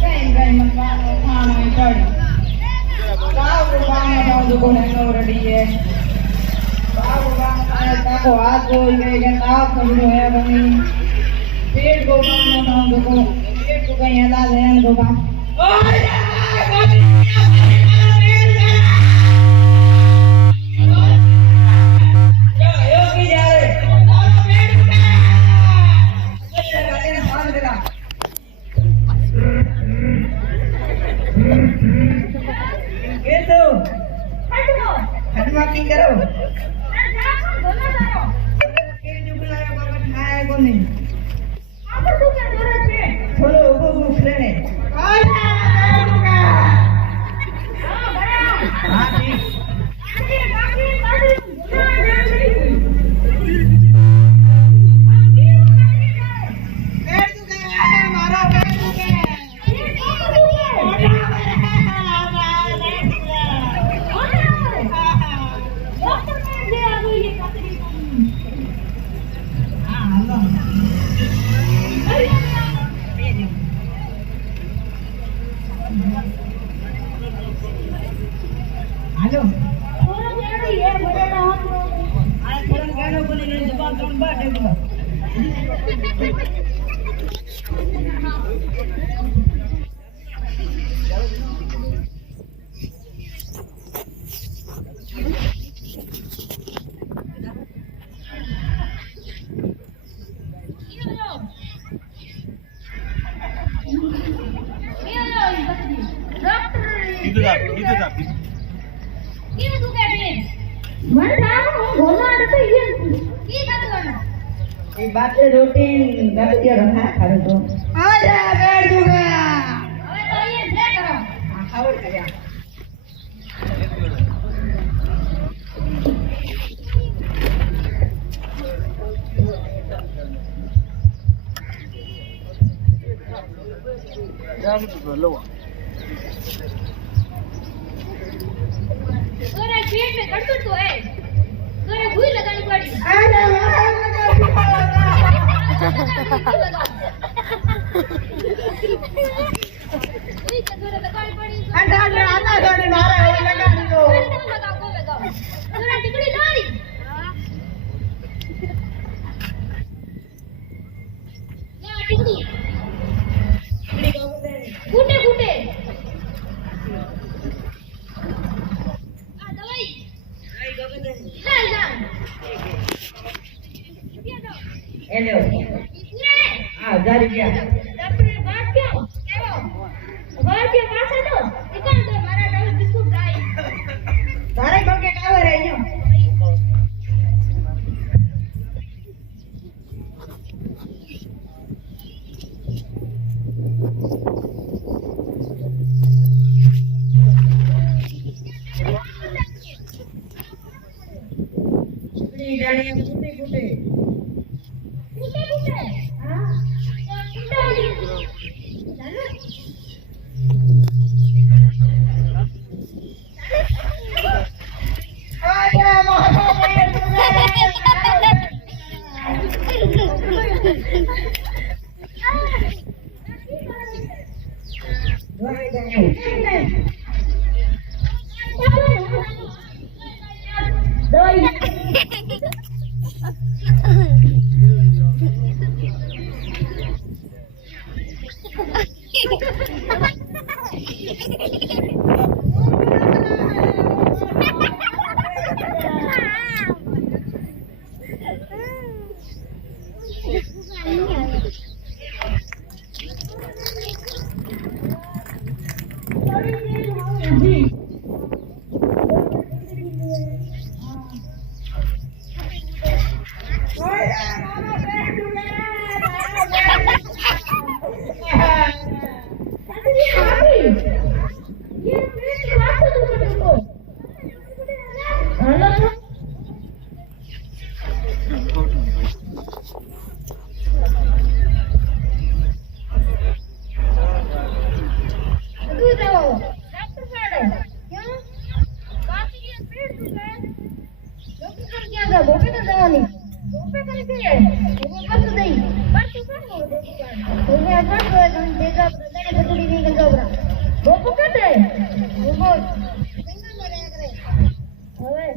કઈ કઈ મતવાનો ખાણો પડી બાબુ ગામમાં જાઉં તો કોને નો રડીએ બાબુ ગામમાં તાકો હાથ ધોઈ ગઈ કે તાવ પડ્યો હે બની પેટ ગોગામમાં જાઉં તો કો પેટ તો કઈ હેલા છે એમ ગોગામ हेलो थोड़ा गाड़ी है बड़ा हाथ आ थोड़ा गाड़ी बोले ने जवाब तुम बात है बातें रूटीन गलतियां रखा करे तो आजा बैठ दूंगा હવે તો ये जे करो खबर करया जाम तो लो तोरे पेट में गड़बड़ तो है तोरे भूल लगानी पड़ी अरे तुम्हें अगर तो तुम देखा प्रधान बतुड़ी नहीं कर दो वो पकड़े वो सिंगल में रह करे હવે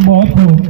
बहुत